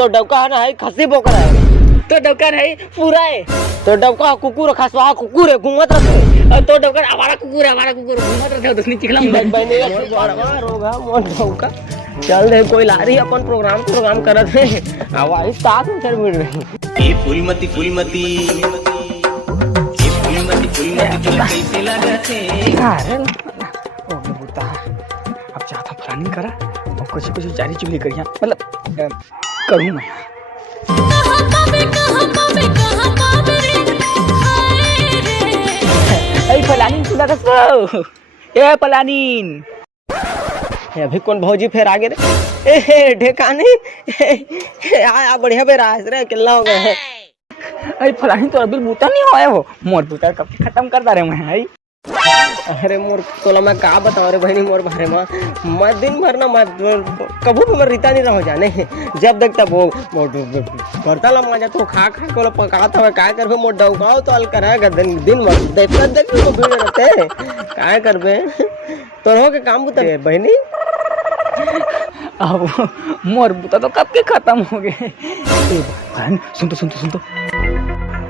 तो डबका है ना है खसी बोकर है, तो डबका नहीं पूरा है। तो डबका कुकुर खसवा कुकुर है घूमत रहते। और तो डबका हमारा कुकुर घूमत रहते दुश्मनी चिखला में रोगा मोर डबका चल दे कोई लारी अपन प्रोग्राम करत है आवाज साथ में चल मिल रही ये फूलमती कैसे लगते अरे ओ बता अब चाहता प्लानिंग करा और कुछ जारी चुगली करिया मतलब करूं मैं ए प्लानिंग सुना कसो ए प्लानिंग अभी कौन भौजी फिर आगे रे ए ढेकानी आ बढ़िया बेराज रे किल्ला हो गए अरे फलानी तो अभी बूता नहीं होया हो मोर बूता कब खत्म कर दा रे मैं आई। अरे मोर तोला मैं का बताओ रे बहनी मोर बारे में मैं दिन भर ना मैं कभी भी मैं रीता नहीं रहो जाने जब देख तब वो करता ला मजा तो खा को पकाता है काय करबे मोर डौकाओ तो अल करेगा दिन भर देखता देख को भीड़ रहते काय करबे तोरो के काम बता बहनी अब मोर बूता तो कब के खत्म हो गए। सुन तो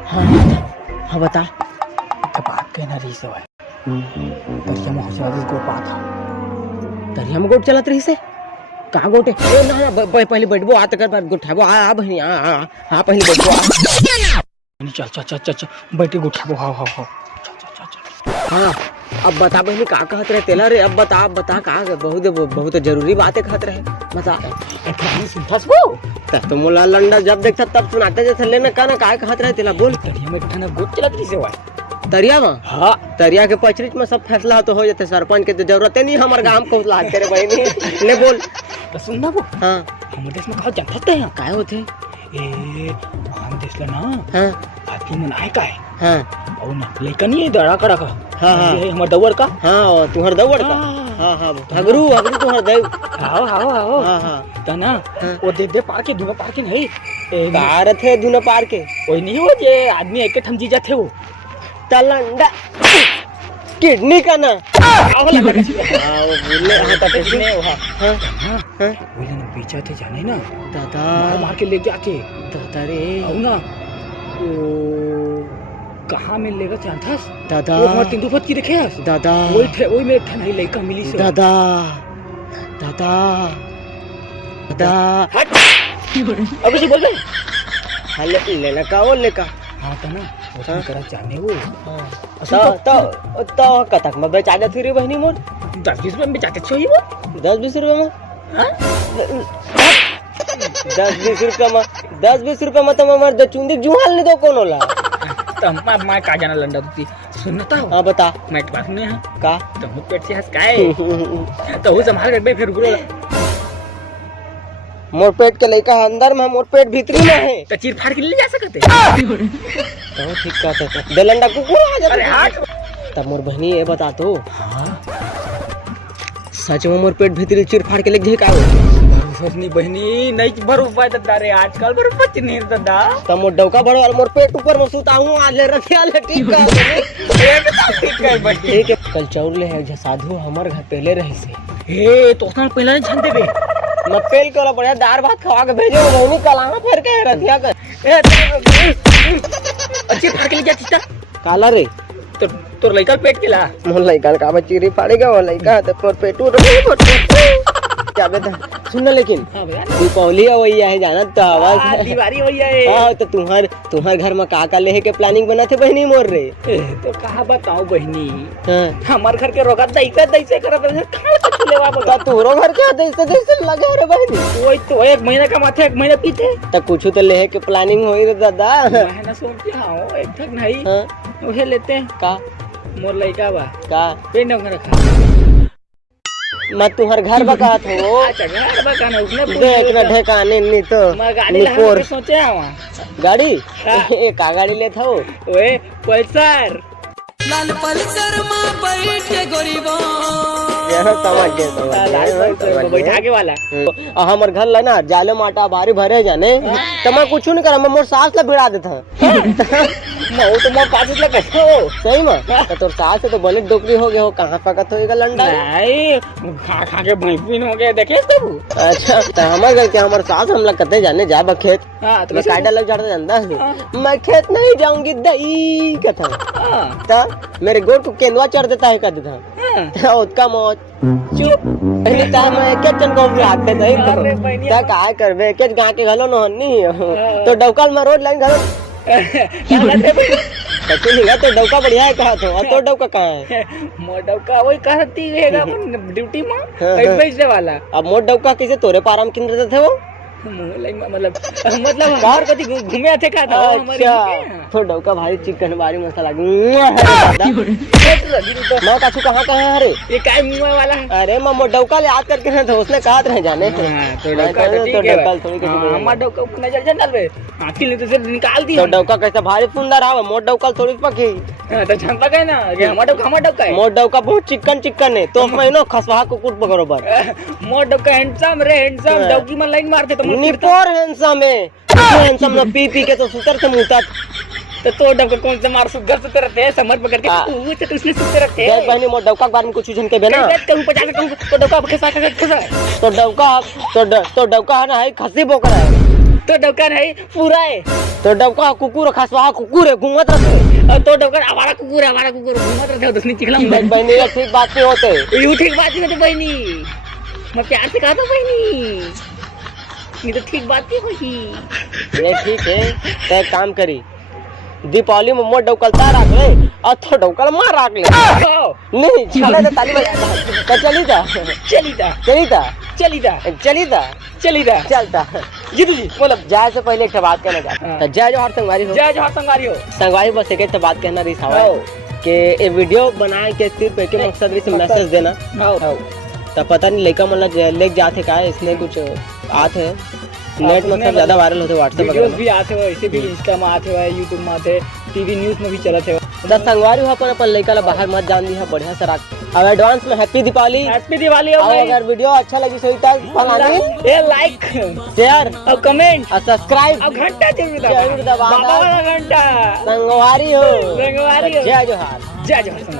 हाँ बता बात कहना रही से है दरिया में होशे वाली गोट बात दरिया में गोट चलत रही से का गोटे ए ना पहले बैठबो आ तकर बाद गोठाबो आ बहनी आ पहले बैठबो चल बैठ के गोठाबो हां हाँ अब बता बहनी का कहत रहे तेला रे अब बता का बहुत जरूरी बात है कहत रहे बता तो मोला लंडा जब देखता तब सुनाते जैसे लेना का ना का कहत रहे तेला बोल दरिया में ठना गोट चलत रही से हुआ दरिया में हाँ दरिया के पचरीच में सब फैसला तो हो जाते सरपंच के तो जरूरत नहीं हमारे गांव को ला तेरे बहनी ले बोल तो सुनना वो हाँ हमारे देश में कहा जानते हैं काय होते ए हम देश ला ना हाँ आदमी मन आए का है हाँ और ना लेकिन ये दड़ा करा का हाँ ये हमार दवर का हाँ तुहर दौड़ का हाँ हगरू तुहर देव आओ हाँ तना वो दे पार के दुनो पार के नहीं कार थे दोनों पार के कोई नहीं हो जे आदमी एक ठम जीजा थे वो तलंडा किडनी का ना बोले ना पीछा थे जाने ना दादा मार के ले जाके दादा रे आओ ना कहाँ में लेगा चांथस दादा वो हमारे तेंदुफत की देखे दादा वही में एक ठन ही लड़का मिली से दादा दादा दादा अब कुछ बोल रहे हले लेना का वो लेका हाँ था ना वो करा जाने वो तो कतक में बेचा देती रे बहनी मोर 10-20 रुपए में बेचाते चाहिए वो 10-20 रुपए में 10-20 रुपए में तो हमारे चुंदी जुहाल नहीं दो कौन होला तो मैं का जाना लंडा तुझी सुनता हो हाँ बता मैं बात में है का तो मुझ पेट से हंस काए तो वो संभाल कर फिर गुरु मोर पेट के लड़का अंदर में मोर पेट भीतरी में है तो चीर फाड़ के ले जा सकते तो ठीक कहते बेलंडा कुकुर आ जाता अरे हाथ तब मोर बहनी ये बता तो हाँ सच में मोर पेट भीतरी चीर फाड़ के ले जाए का सोचनी बहनी नहीं भर उपाय दादा रे आजकल भर बच नहीं दादा तब मोर डौका बड़ो और मोर पेट ऊपर में सुता हूं आज ले रखिया ले ठीक है ठीक है कल चौर ले है साधु हमर घर पहले रही से ए तो उसने पहले नहीं छन देबे मैं पेल के बढ़िया दाल भात खवा के भेजो बहनी कलाना फिर के रखिया कर अच्छे फाड़ के ले जाती था काला रे तो लइका पेट के ला मोर लइका का बचीरी फाड़ेगा वो लइका तो मोर पेट क्या बेटा सुन लेकिन हां भैया दीपावली वही है जाना तो आवाज दीवारी वही है हां तो तुम्हार घर में का लेहे के प्लानिंग बना थे बहनी मोर रे तो कहा बताओ बहनी हां हमार घर के रोका दैसे करत है खाल का चुलेवा बगा तोरो घर के दैसे लगे रे बहनी वही तो एक महीना का माथे एक महीना पीछे तो कुछ तो लेहे के प्लानिंग होई रे दादा महीना सोचते हां एक ठक नहीं हां उहे लेते हैं का मोर लइका बा का पे न रखा मैं तुम्हार घर बकात हो अच्छा घर बका ना उसने देख ना ढेकाने नहीं तो मैं गाड़ी लगा के सोचे आवा गाड़ी ए का गाड़ी ले था ओए पल्सर लाल पल्सर में बैठ के गोरीबा यह समझ गए बैठा के वाला हमर घर लेना जाले माटा बारी भरे जाने तो मैं कुछ नहीं करा मैं मोर सास ला भिड़ा देता मैं तो मैं 5 लाख कैसे हो सही में तो तोर सास से तो बने डोकरी हो गए हो कहाँ पकत होएगा लंडा नहीं खा खा के भैंस हो गए देखे तू अच्छा तो हमारे घर के हमारे सास हम लोग कते जाने जा खेत हाँ तो मैं कैसे कायदा लग जाता जानता है मैं खेत नहीं जाऊंगी दही कथा हाँ तो मेरे गोट को केंदुआ चढ़ देता है कहते था हाँ तो उसका मौत चुप पहले तो हम एक जन को आते नहीं अरे तो बहनिया। क्या काय करबे एक गांव के घलो न हन्नी तो डौकल में रोड लाइन घलो क्या करते भाई कच्चे नहीं तो डौका बढ़िया है कहा तो और तो डौका कहाँ है मोटा का वही करती रहेगा ड्यूटी में कई पैसे वाला अब मोट डौका किसे तोरे पाराम किन रहते थे वो मतलब बाहर कभी घूमे थे का था हमारे अच्छा तो डौका भारी चिकन भारी मसाला मैं काछू कहाँ कहाँ है अरे ये काय मुंह वाला अरे मैं मोट डौका ले याद करके रहे थे उसने कहा रहे जाने तो मैं डौका कहने तो तो ठीक है डौका थोड़ी किसी को हमारा डौका नजर जंगल में आखिर ने तो सिर्फ निकाल दी तो डौका कैसे भारी सुंदर आवे मोट डौका थोड़ी पकी तो झंपा गए ना ये हमारा डौका है मोट डौका बहुत चिकन है तो मैं नो खसवा कुकुर पकड़ो बर मोर डौका हैंडसम रे हैंडसम डौकी में लाइन मारते तो निपोर हैंडसम है हैंडसम ना पी पी के तो सुतर थे मुंह तो डौका कौन से मार सुगर सुतर रहते हैं समझ पकड़ के वो तो उसने सुतर रखते जय हैं बहनी मोट डौका के बारे में कुछ जन के बेना कहूं 50 कहूं तो डौका खसा खसा तो डौका है ना है खसी बोकरा है तो डौका नहीं पूरा है तो डौका कुकुर खसवा कुकुर है घूमत रहते और तो डौका आवारा कुकुर घूमत रहते हो तो उसने चिखला जय बहनी ये ठीक बात नहीं होते यू ठीक बात नहीं होती बहनी मैं प्यार से कहा था बहनी ये तो ठीक बात नहीं होगी ये ठीक है तो एक काम करी दीपावली में मोट डौकलता रख ले और तो डौकल मार रख ले नहीं चले तो ताली बजा तो चली था चलता जीतू जी मतलब जाए से पहले एक बात कहना चाहता तो जय जोहर संगवारी हो जय जोहर संगारी हो संगवारी बस एक बात कहना रही सावा कि ये वीडियो बनाए के सिर्फ एक मकसद रही मैसेज देना तो पता नहीं लड़का मतलब लेके जाते का है इसलिए कुछ आते नेट मतलब ज्यादा वायरल होते व्हाट्सएप वीडियोस वगैरह भी आते हो ऐसे भी इंस्टा में आते हो यूट्यूब में आते टीवी न्यूज में भी चलते हो तो संगवारी हो अपन लड़का ला बाहर मत जान दी है बढ़िया से राख अब एडवांस में हैप्पी दीपावली हैप्पी दिवाली और अगर वीडियो अच्छा लगी सही तक फलानी ये लाइक शेयर और कमेंट और सब्सक्राइब और घंटा जरूर जरूर दबाना। बाबा वाला घंटा संगवारी हो संगवारी हो। जय जोहार जय जोहर संगारी।